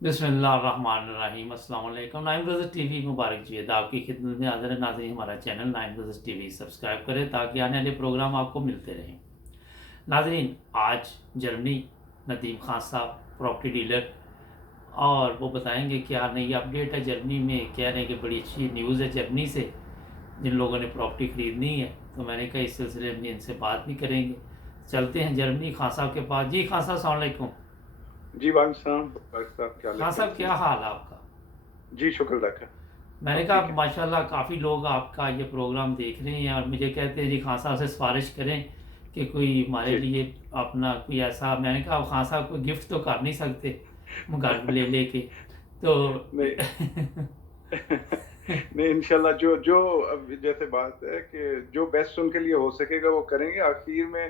बिस्मिल्लाहिर्रहमानिर्रहीम। अस्सलाम वालेकुम। नाइन ब्रदर्स टीवी मुबारक जी आपकी खिदमत में हाजिर है। नाज़रीन, हमारा channel nine brothers TV subscribe करें ताकि आने वाले प्रोग्राम आपको मिलते रहें। नाज़रीन, आज जर्मनी, नदीम खान साहब प्रॉपर्टी डीलर, और वो बताएंगे क्या नई अपडेट है जर्मनी में। कह रहे हैं कि बड़ी अच्छी न्यूज़ है जर्मनी से, जिन लोगों ने प्रॉपर्टी ख़रीदनी है। तो मैंने कहा इस सिलसिले में इनसे बात भी करेंगे। चलते हैं जर्मनी, खान साहब के पास। जी खान साहब, अस्सलाम वालेकुम। जी वालेकुम साहब, क्या हाल है? खान साहब, कैसे क्या हैं? हाल है आपका? जी शुक्र अल्लाह का। मैंने आप कहा ठीक है? माशाल्लाह काफ़ी लोग आपका ये प्रोग्राम देख रहे हैं और मुझे कहते हैं जी खान साहब से सिफारिश करें कि कोई हमारे जी। लिए अपना कोई ऐसा। मैंने कहा खान साहब को गिफ्ट तो कर नहीं सकते घर ले लेके, तो नहीं। नहीं, इंशाल्लाह जो जो अब जैसे बात है कि जो बेस्ट उनके लिए हो सकेगा वो करेंगे। आखिर में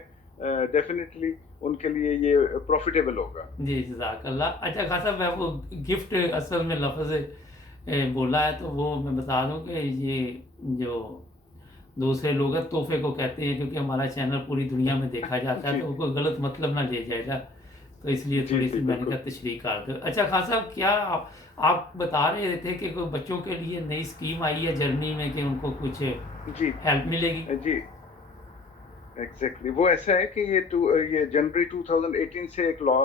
डेफिनेटली उनके लिए ये प्रॉफिटेबल होगा। जी जज़ाकल्लाह। अच्छा खान साहब, मैं वो गिफ्ट असल में लफ्ज़ बोला है तो वो मैं बता दूं कि ये जो दूसरे लोग हैं तोहफे को कहते हैं, क्योंकि हमारा चैनल पूरी दुनिया में देखा जाता है, जी, तो कोई गलत मतलब ना ले जाएगा। तो इसलिए जी, थोड़ी जी, सी मैंने कहा बिल्कुल। तशरीह कर दो। अच्छा खान साहब, क्या आप बता रहे थे कि कोई बच्चों के लिए नई स्कीम आई है जर्मनी में कि उनको कुछ जी, हेल्प मिलेगी? जी, एग्जैक्टली वो ऐसा है कि ये जनवरी 2018 से एक लॉ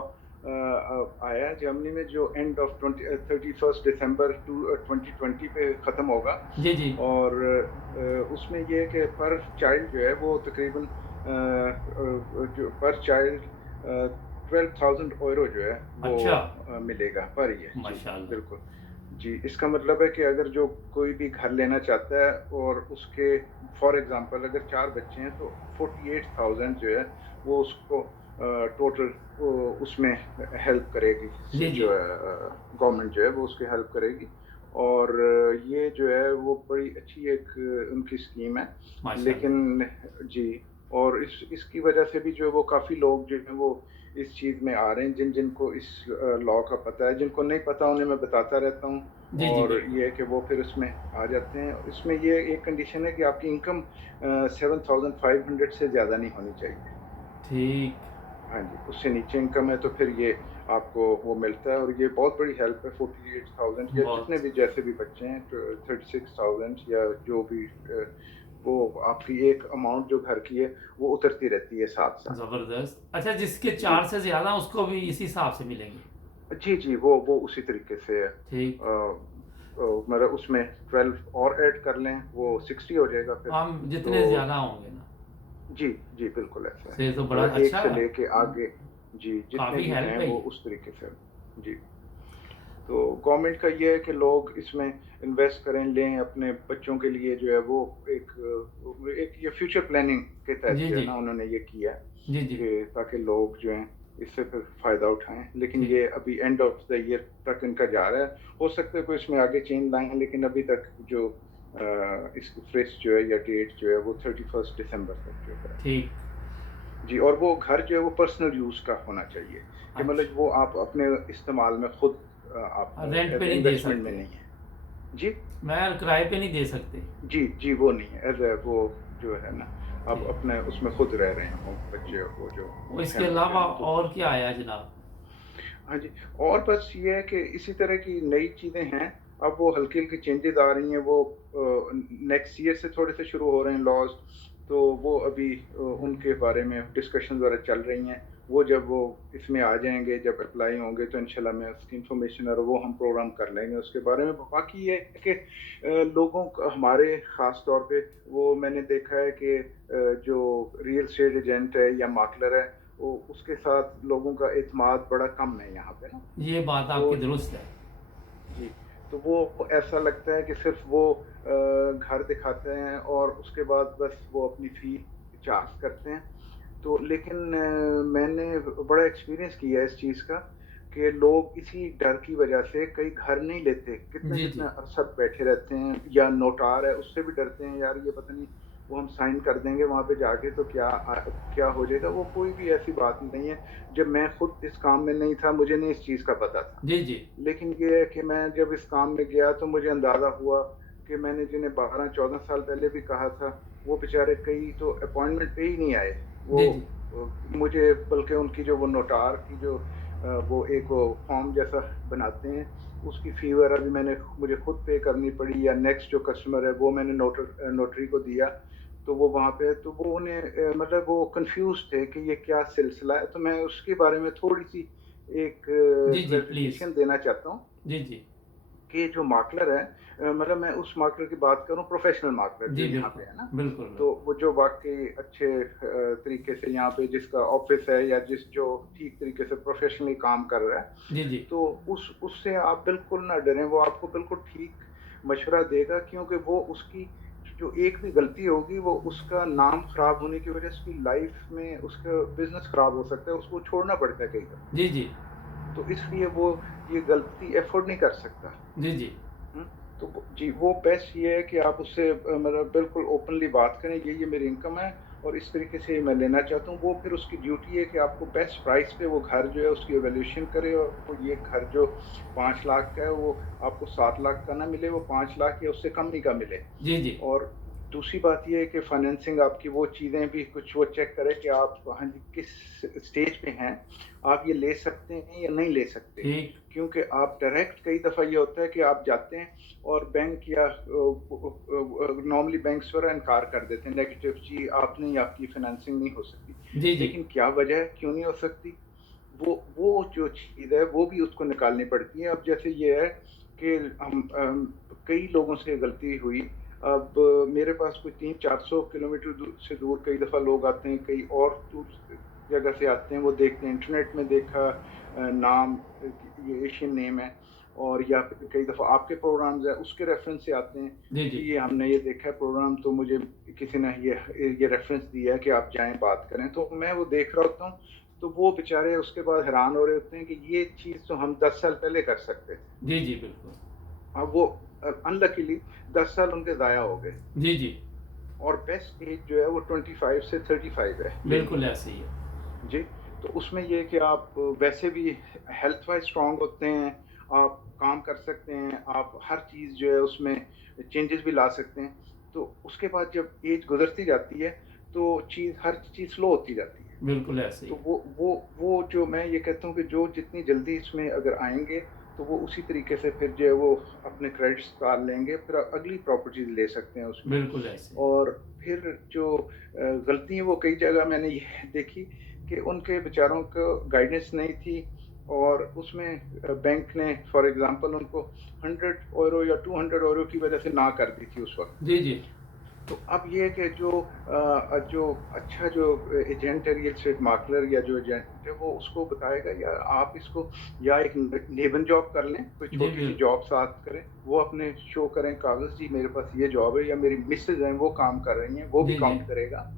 आया है जर्मनी में, जो एंड ऑफ 31 दिसंबर 2020 पे ख़त्म होगा। जी जी। और उसमें ये है कि पर चाइल्ड जो है वो तकरीबन जो पर चाइल्ड 12,000 यूरो जो है वो अच्छा। मिलेगा पर ईयर। जी, माशाल्लाह। बिल्कुल। जी, इसका मतलब है कि अगर जो कोई भी घर लेना चाहता है और उसके फॉर एग्ज़ाम्पल अगर 4 बच्चे हैं तो 48,000 जो है वो उसको टोटल उसमें हेल्प करेगी। जी जी। जो है गवर्नमेंट जो है वो उसकी हेल्प करेगी। और ये जो है वो बड़ी अच्छी एक उनकी स्कीम है। माशाल्लाह। लेकिन जी, और इसकी वजह से भी जो है वो काफ़ी लोग जो हैं वो इस चीज़ में आ रहे हैं, जिनको इस लॉ का पता है। जिनको नहीं पता उन्हें मैं बताता रहता हूँ। जी जी और बिल्कुल। ये है कि वो फिर उसमें आ जाते हैं। इसमें ये एक कंडीशन है कि आपकी इनकम 7,500 से ज़्यादा नहीं होनी चाहिए। ठीक। हाँ जी, उससे नीचे इनकम है तो फिर ये आपको वो मिलता है। और ये बहुत बड़ी हेल्प है। 48,000 या जितने बहुत भी जैसे भी बच्चे हैं, 36,000 या जो भी वो आपकी एक अमाउंट जो घर की है वो उतरती रहती है साथ-साथ। ज़बरदस्त। अच्छा, जिसके जी। 4 से ज़्यादा उसको भी इसी हिसाब से मिलेंगे? जी, जी, वो उसी तरीके से है। ठीक। मतलब उसमें 12 और ऐड कर लें, वो 60 हो जाएगा फिर। हम तो जितने ज़्यादा होंगे ना, जी, जी, बिल्कुल ऐसा है। से तो बड़ा मतलब 1 अच्छा से है। लेके आगे जी, जितने काफ़ी भी हेल्प हैं है वो ये। उस तरीके से। जी, तो गवर्नमेंट का ये है कि लोग इसमें इन्वेस्ट करें, लें अपने बच्चों के लिए जो है वो एक एक ये फ्यूचर प्लानिंग के तहत जी जो है जी। ना उन्होंने ये किया है जी जी। कि ताकि लोग जो हैं इससे फिर फ़ायदा उठाएँ। लेकिन ठीक। ये अभी एंड ऑफ द ईयर तक इनका जा रहा है। हो सकता है कोई इसमें आगे चेंज लाएँ, लेकिन अभी तक जो इसकी फ्रेस्ट जो है या डेट जो है वो 31 दिसंबर तक जो है। ठीक। जी, और वो घर जो है वो पर्सनल यूज़ का होना चाहिए, कि मतलब अच्छा। वो आप अपने इस्तेमाल में खुद आप रेंट पे एज़ अ नहीं दे इन्वेस्टमेंट में सकते? नहीं है। जी? मैं किराए पे नहीं दे सकते? जी, जी, वो नहीं है। एज़ अ वो जो है ना, आप ठीक। अपने उसमें खुद रह रहे हों, बच्चे वो जो वो इसके फैमिली जो है अलावा ना तो। और क्या आया जनाब? हाँ जी, और बस ये है कि इसी तरह की नई चीज़ें हैं। अब वो हल्की-हल्की चेंजेज़ आ रही हैं। वो नेक्स्ट ईयर से थोड़े से शुरू हो रहे हैं लॉज़। तो वो अभी उनके बारे में डिस्कशंस वगैरह चल रही हैं। वो जब वो इसमें आ जाएँगे, जब अप्लाई होंगे तो इंशाल्लाह मैं उसकी इन्फॉर्मेशन और वो हम प्रोग्राम कर लेंगे उसके बारे में। बाकी ये है कि लोगों को हमारे ख़ास तौर पे वो मैंने देखा है कि जो रियल एस्टेट एजेंट है या माकलर है, वो उसके साथ लोगों का एतमाद बड़ा कम है यहाँ पे ना। ये बात तो आपकी दुरुस्त है। जी, तो वो ऐसा लगता है कि सिर्फ़ वो घर दिखाते हैं और उसके बाद बस वो अपनी फ़ी चार्ज करते हैं। तो लेकिन मैंने बड़ा एक्सपीरियंस किया है इस चीज़ का कि लोग इसी डर की वजह से कई घर नहीं लेते। जी कितना-कितना जी। अरसा बैठे रहते हैं, या नोटार है उससे भी डरते हैं, यार ये पता नहीं वो हम साइन कर देंगे वहाँ पे जाके तो क्या हो जाएगा? वो कोई भी ऐसी बात नहीं है। जब मैं खुद इस काम में नहीं था, मुझे नहीं इस चीज़ का पता था। जी जी। लेकिन ये है कि मैं जब इस काम में गया तो मुझे अंदाज़ा हुआ कि मैंने जिन्हें 12-14 साल पहले भी कहा था, वो बेचारे कई तो अपॉइंटमेंट पे ही नहीं आए। वो जी जी। मुझे बल्कि उनकी जो वो नोटार की जो वो एक वो फॉर्म जैसा बनाते हैं, उसकी फ़ी वगैरह भी मुझे खुद पे करनी पड़ी, या नेक्स्ट जो कस्टमर है वो मैंने नोटरी को दिया। तो वो वहाँ पे तो वो उन्हें मतलब वो कन्फ्यूज़ थे कि ये क्या सिलसिला है, तो मैं उसके बारे में थोड़ी-सी एक जी, जी, प्लीज़। क्लैरिफ़िकेशन देना चाहता हूँ। जी, जी। कि जो मार्केलर है, मतलब मैं उस मार्केलर की बात करूँ, प्रोफेशनल मार्केलर जो जी, यहाँ पे बिल्कुल। है ना, बिल्कुल, तो बिल्कुल। वो जो वाक़ई अच्छे तरीके से यहाँ पे जिसका ऑफ़िस है, या जो ठीक तरीके से प्रोफेशनली काम कर रहा है, जी, जी। तो उस उससे आप बिल्कुल ना डरें, वो आपको बिल्कुल ठीक मशवरा देगा, क्योंकि वो उसकी जो एक भी गलती होगी, वो उसका नाम ख़राब होने की वज़ह से उसकी लाइफ़ में उसका बिज़नेस ख़राब हो सकता है, उसको छोड़ना पड़ता है कई दफ़ा। जी, जी। तो इसलिए वो ये गलती अफ़ोर्ड नहीं कर सकता। जी, जी। हुँ, तो वो जी, वो बेस्ट ये है कि आप उससे मतलब बिल्कुल ओपनली बात करें, ये मेरी इनकम है और इस तरीके से मैं लेना चाहता हूँ। वो फिर उसकी ड्यूटी है कि आपको बेस्ट प्राइस पे वो घर जो है उसकी इवैल्यूएशन करे, और वो ये घर जो 5 लाख का है, वो आपको 7 लाख का ना मिले, वो 5 लाख या उससे कम ही का मिले। जी, जी। और दूसरी बात ये है कि फाइनेंसिंग आपकी वो चीज़ें भी कुछ वो चेक करें कि आप हाँ जी, किस स्टेज पे हैं, आप ये ले सकते हैं या नहीं ले सकते। ठीक। क्योंकि आप डायरेक्ट कई दफ़ा ये होता है कि आप जाते हैं और बैंक या नॉर्मली बैंक्स वगैरह इनकार कर देते हैं, नेगेटिव जी आप नहीं, आपकी फाइनेंसिंग नहीं हो सकती। जी, जी। लेकिन क्या वजह है, क्यों नहीं हो सकती? वो जो चीज़ है वो भी उसको निकालनी पड़ती है। अब जैसे ये है कि कई लोगों से गलती हुई। अब मेरे पास कोई 300-400 किलोमीटर से दूर कई दफ़ा लोग आते हैं, कई और दूर जगह से आते हैं, वो देखते हैं, इंटरनेट में देखा नाम, ये एशियन नेम है, और या फिर कई दफ़ा आपके प्रोग्राम्स है उसके रेफरेंस से आते हैं जी, कि जी। जी ये हमने ये देखा है प्रोग्राम, तो मुझे किसी ने ये रेफरेंस दिया है कि आप जाएँ बात करें। तो मैं वो देख रहा होता हूँ, तो वो बेचारे उसके बाद हैरान हो रहे होते हैं कि ये चीज़ तो हम 10 साल पहले कर सकते थे। जी, जी, बिल्कुल। अब वो अनलकीली 10 साल उनके ज़ाया हो गए, जी, जी। और बेस्ट एज जो है वो 25 से 35 है लेने बिल्कुल की। ऐसे ही है। जी, तो उसमें ये है कि आप वैसे भी हेल्थ वाइज़ स्ट्रॉन्ग होते हैं, आप काम कर सकते हैं, आप हर चीज़ जो है उसमें चेंजेस भी ला सकते हैं। तो उसके बाद जब एज गुज़रती जाती है, तो हर चीज़ स्लो होती जाती है। बिल्कुल ऐसे ही तो है। वो जो मैं ये कहता हूँ कि जो जितनी जल्दी इसमें अगर आएँगे, तो वो उसी तरीके से फिर जो है वो अपने क्रेडिट्स उतार लेंगे, फिर अगली प्रॉपर्टीज़ ले सकते हैं उसमें। बिल्कुल ऐसे ही। और फिर जो गलती है वो कई जगह मैंने ये देखी कि उनके बेचारों को गाइडेंस नहीं थी, और उसमें बैंक ने फॉर एग्ज़ाम्पल उनको 100 यूरो या 200 यूरो की वज़ह से ना कर दी थी उस वक़्त। जी, जी। तो अब ये है कि जो अच्छा जो एजेंट है, रियल एस्टेट मार्केलर या जो एजेंट है, वो उसको बताएगा, या आप इसको या एक नेबन जॉब कर लें, कोई जी, छोटी-सी बिल्कुल। जॉब साथ करें, वो अपने शो करें कागज़, जी मेरे पास ये जॉब है, या मेरी मिसेज़ हैं वो काम कर रही हैं, वो भी जी, जी। काउंट करेगा।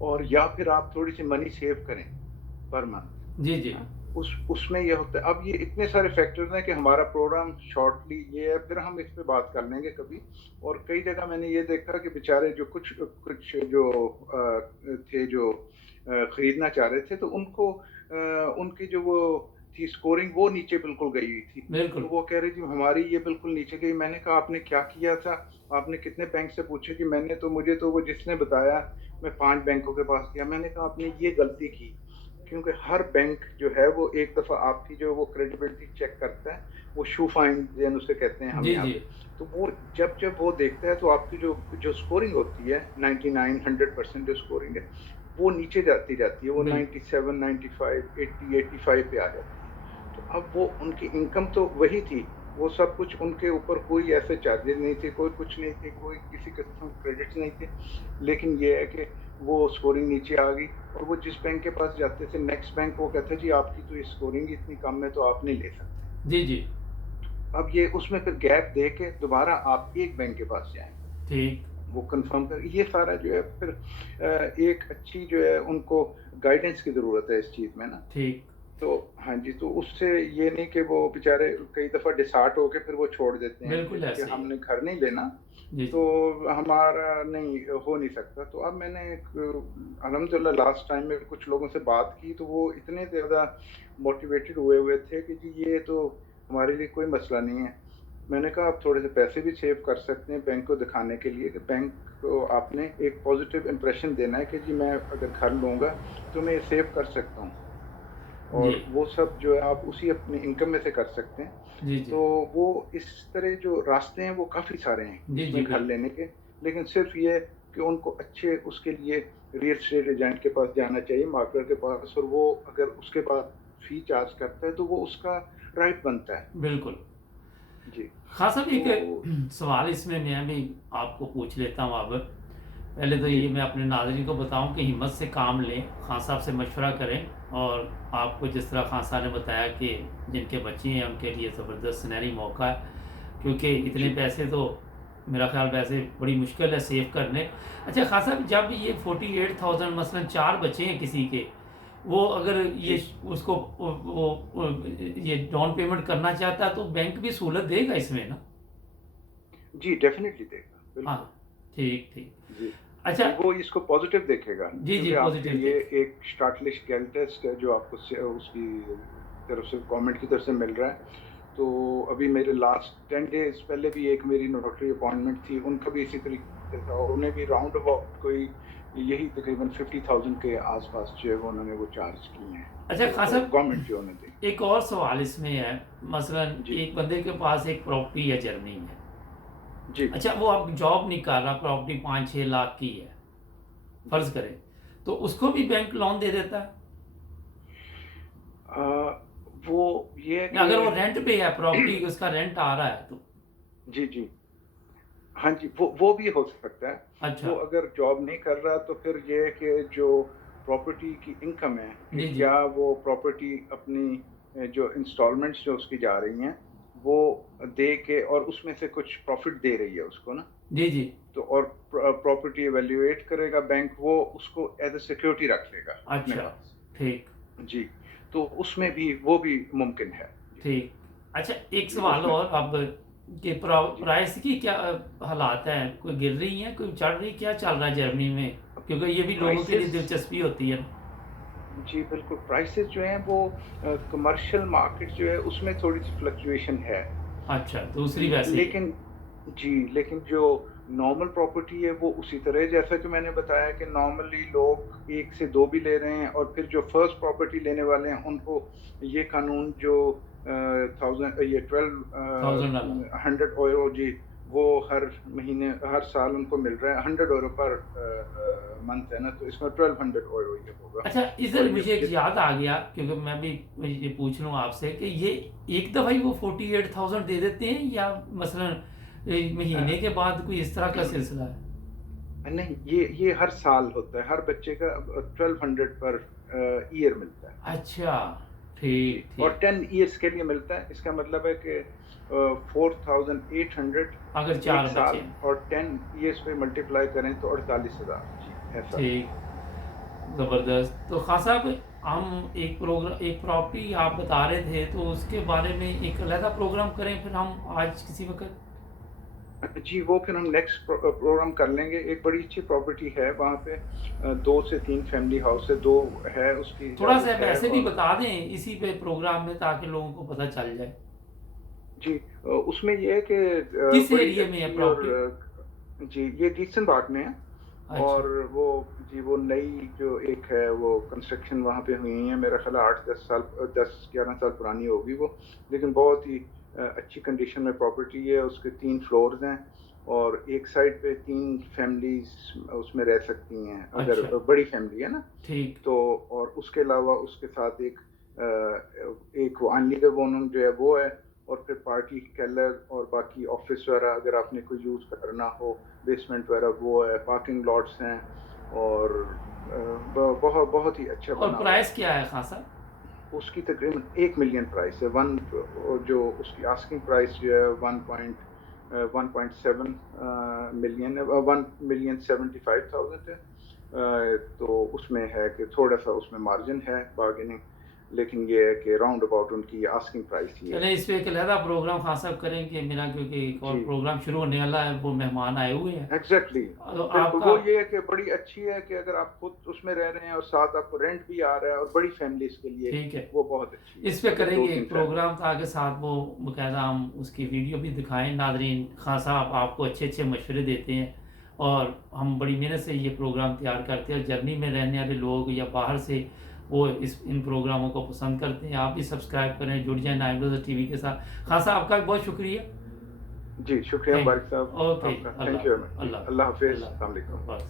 और या फिर आप थोड़ी-सी मनी सेव करें पर मंथ। जी, जी। हाँ, उसमें ये होता है। अब ये इतने सारे फैक्टर्स हैं कि हमारा प्रोग्राम शॉर्टली ये है, फिर हम इस पे बात कर लेंगे कभी। और कई जगह मैंने ये देखा कि बेचारे जो कुछ कुछ जो थे जो खरीदना चाह रहे थे, तो उनकी जो वो थी स्कोरिंग, वो नीचे बिल्कुल गई हुई थी। तो बिल्कुल। वो कह रही थी हमारी ये बिल्कुल नीचे गई। मैंने कहा आपने क्या किया था? आपने कितने बैंक से पूछे? कि मुझे तो वो जिसने बताया, मैं 5 बैंकों के पास गया। मैंने कहा आपने ये गलती की, क्योंकि हर बैंक जो है वो एक दफ़ा आपकी जो वो क्रेडिबिलिटी चेक करता है, वो शू फाइंड जिन उसे कहते हैं हम जी, यहाँ जी। पे। तो वो जब वो देखता है, तो आपकी जो जो स्कोरिंग होती है 99 100% जो स्कोरिंग है, वो नीचे जाती है, वो बिल्कुल। 97 95 80 85 पे आ जाती है। तो अब वो उनकी इनकम तो वही थी, वो सब कुछ उनके ऊपर कोई ऐसे चार्जेज़ नहीं थे, कोई कुछ नहीं थे, कोई किसी किस्म के क्रेडिट्स नहीं थे। लेकिन ये है कि वो स्कोरिंग नीचे आ गई, और वो जिस बैंक के पास जाते थे, नेक्स्ट बैंक वो कहता है जी आपकी तो ये स्कोरिंग इतनी कम है, तो आप नहीं ले सकते। जी, जी। अब ये उसमें फिर गैप दे के दोबारा आप एक बैंक के पास जाएँ, ठीक, वो कन्फर्म कर, ये सारा जो है फिर एक अच्छी जो है उनको गाइडेंस की ज़रूरत है इस चीज़ में ना। ठीक। तो हाँ जी, तो उससे ये नहीं कि वो बेचारे कई दफ़ा डिसहार्ट होके फिर वो छोड़ देते हैं बिल्कुल कि ऐसे ही है। हमने घर नहीं लेना, जी, तो जी। हमारा नहीं हो नहीं सकता। तो अब मैंने एक अल्हम्दुलिल्लाह लास्ट टाइम में कुछ लोगों से बात की, तो वो इतने ज़्यादा मोटिवेटेड हुए हुए थे कि जी ये तो हमारे लिए कोई मसला नहीं है। मैंने कहा आप थोड़े से पैसे भी सेव कर सकते हैं बैंक को दिखाने के लिए, कि बैंक को आपने एक पॉज़िटिव इंप्रेशन देना है कि जी मैं अगर घर लूँगा, तो मैं ये सेव कर सकता हूँ। जी, और वो सब जो है आप उसी अपनी इनकम में से कर सकते हैं। जी, तो जी। वो इस तरह जो रास्ते हैं वो काफ़ी सारे हैं जी, जी, इसमें घर बिल्कुल। लेने के। लेकिन सिर्फ़ ये कि उनको अच्छे उसके लिए रियल एस्टेट एजेंट के पास जाना चाहिए, मार्केटर के पास, और वो अगर उसके बाद फ़ी चार्ज करता है तो वो उसका राइट बनता है। बिल्कुल। जी। ख़ान साहब तो एक सवाल इसमें मैं भी आपको पूछ लेता हूँ अब। पहले तो जी, ये मैं अपने नाज़रीन को बताऊँ कि हिम्मत से काम लें, ख़ान साहब से मशवरा करें और आपको जिस तरह ख़ान साहब ने बताया कि जिनके बच्चे हैं उनके लिए ज़बरदस्त सुनहरी मौका है, क्योंकि इतने जी। पैसे तो मेरा ख़्याल वैसे बड़ी मुश्किल है सेव करने। अच्छा ख़ान साहब, जब ये 48,000 मसलन 4 बच्चे हैं किसी के, वो अगर ये जी, उसको ये डाउन पेमेंट करना चाहता है तो बैंक भी सहूलत देगा इसमें ना? जी, डेफ़िनिटली देगा, हाँ, बिल्कुल। ठीक, ठीक। जी। अच्छा। जी, वो इसको पॉज़िटिव देखेगा, जी, जी, क्योंकि आपके पॉज़िटिव ये देखें। एक स्टार्टलिस्ट गैल टेस्ट है जो आपको से उसकी तरफ से गवर्नमेंट की तरफ से मिल रहा है। तो अभी मेरे लास्ट 10 डेज़ पहले भी एक मेरी नोटरी अपॉइंटमेंट थी, उनका भी इसी तरीके था, और उन्हें भी राउंड अबाउट कोई यही तकरीबन 50,000 के आस-पास जो है वो उन्होंने वो चार्ज किए हैं, अच्छा वो खान गवर्नमेंट साहब, जो उन्हें दी। एक और सवाल इसमें है। मसलन जी, एक बंदे के पास एक प्रॉपर्टी है जर्मनी में। जी, अच्छा, वो अब जॉब नहीं कर रहा, प्रॉपर्टी 5-6 लाख की है, जी। फ़र्ज़ करें, तो उसको भी बैंक लोन दे देता है? अ, वो ये है या अगर वो कि रेंट पे है प्रॉपर्टी, उसका रेंट आ रहा है तो? जी, जी। हाँ जी, वो भी हो सकता है। अच्छा। वो अगर जॉब नहीं कर रहा तो फिर ये है कि जो प्रॉपर्टी की इनकम है, कि जी, जी। क्या वो प्रॉपर्टी अपनी जो इंस्टॉलमेंट्स जो उसकी जा रही हैं, वो दे के और उसमें से कुछ प्रॉफ़िट दे रही है उसको ना। जी, जी। तो और प्रॉपर्टी इवैल्यूएट करेगा बैंक, वो उसको एज़ अ सिक्योरिटी रख लेगा अपने अच्छा, पास। ठीक, जी, तो उसमें भी वो भी मुमकिन है। जी, ठीक। अच्छा, एक जी, सवाल उसमें और अब कि जी। प्राइस की क्या हालात हैं? कोई गिर रही हैं, कोई चढ़ रही, क्या चल रहा है जर्मनी में? क्योंकि ये भी लोगों के लिए प्राइसेज़ दिलचस्पी होती है ना। जी, बिल्कुल, प्राइसेज़ जो हैं वो कमर्शियल मार्केट जो है उसमें थोड़ी-सी फ्लक्चुएशन है। अच्छा, दूसरी वैसे ही है। लेकिन जी, लेकिन जो नॉर्मल प्रॉपर्टी है वो उसी तरह है, जैसा कि मैंने बताया कि नॉर्मली लोग 1 से 2 भी ले रहे हैं, और फिर जो फर्स्ट प्रॉपर्टी लेने वाले हैं उनको ये कानून जो 1000 डॉलर। 100 € जी, वो हर महीने हर साल उनको मिल रहा है। 100 € पर मंथ है ना, तो इसमें 1200 € ये होगा। अच्छा, इधर और ये मुझे एक जित याद आ गया, क्योंकि मैं भी ये पूछ लूँ आपसे कि ये एक दफ़ा ही वो 48,000 दे देते हैं, या मसलन अ, महीने के बाद कोई इस तरह का सिलसिला है? नहीं, ये हर साल होता है, हर बच्चे का 1200 पर ईयर मिलता है। अच्छा, जी, ठीक, और ठीक। 10 ईयर्स के लिए मिलता है। इसका मतलब है कि 4800 अगर 1 4 बच्चे साल, हैं। और 10 ईयर्स पे मल्टीप्लाई करें तो 48,000। जी, ऐसा है। ठीक, ज़बरदस्त। तो ख़ान साहब, हम एक प्रॉपर्टी आप बता रहे थे, तो उसके बारे में एक अलहदा प्रोग्राम करें फिर हम आज किसी वक़्त? जी, वो फिर हम नेक्स्ट प्रोग्राम कर लेंगे। एक बड़ी अच्छी प्रॉपर्टी है वहाँ पे, 2 से 3 फैमिली हाउस है, 2 है, उसकी थोड़ा-सा इजाज़त है। वैसे भी और बता दें इसी पे प्रोग्राम में, ताकि लोगों को पता चल जाए। जी, उसमें ये है कि किस बड़ी एरिया में है अच्छी, और प्रॉपर्टी? जी, ये डीसन बाग में है। अच्छा, और वो जी, वो नई जो एक है वो कंस्ट्रक्शन वहाँ पे हुई है, मेरा ख़्याल है 8-10 साल 10-11 साल पुरानी होगी वो। लेकिन बहुत ही अच्छी कंडीशन में प्रॉपर्टी है, उसके 3 फ्लोर्स हैं, और एक साइड पे 3 फैमिलीज़ उसमें रह सकती हैं, अगर अच्छा, बड़ी फैमिली है ना। ठीक। तो और उसके अलावा उसके साथ एक वो अनलीगल वोनम जो है वो है, और फिर पार्टी केलर और बाकी ऑफिस वगैरह अगर आपने कोई यूज़ करना हो, बेसमेंट वगैरह वो है, पार्किंग लॉट्स हैं, और बहुत बहुत ही अच्छा और बना हुआ है। प्राइस क्या है ख़ान साहब? उसकी तकरीबन 1 मिलियन प्राइस है। वन जो उसकी आस्किंग प्राइस जो है 1.7 मिलियन है, 1,75,000 है। तो उसमें है कि थोड़ा-सा उसमें मार्जिन है बार्गेनिंग, लेकिन ये है कि राउंड अबाउट उनकी आस्किंग प्राइस ही है। चलें, इस पे एक अलहदा प्रोग्राम ख़ान साहब करेंगे मेरा, क्योंकि एक और जी। प्रोग्राम शुरू होने वाला है, वो मेहमान आए हुए हैं। एग्ज़ैक्टली, तो बिल्कुल, आपका वो ये है कि बड़ी अच्छी है कि अगर आप खुद उसमें रह रहे हैं और साथ आपको रेंट भी आ रहा है, और बड़ी फैमिलीज़ के लिए ठीक है। वो बहुत अच्छी है, इस पे अगर करेंगे 2-3 एक फैमिली। प्रोग्राम, ताकि साथ वो बाकायदा हम उसकी वीडियो भी दिखाएँ। नाज़रीन, ख़ान साहब आपको अच्छे-अच्छे मशवरे देते हैं, और हम बड़ी मेहनत से ये प्रोग्राम तैयार करते हैं। जर्मनी में रहने वाले लोग या बाहर से वो इन प्रोग्रामों को पसंद करते हैं। आप भी सब्सक्राइब करें, जुड़ जाएं नाइम रज़ा टीवी के साथ। खान साहब आपका भी बहुत शुक्रिया। जी, शुक्रिया थैंक मुबारक साहब ओके, आपका। Thank you very much. Allah Allah हाफ़िज़। अल्लाह अस्सलाम वालेकुम। बस।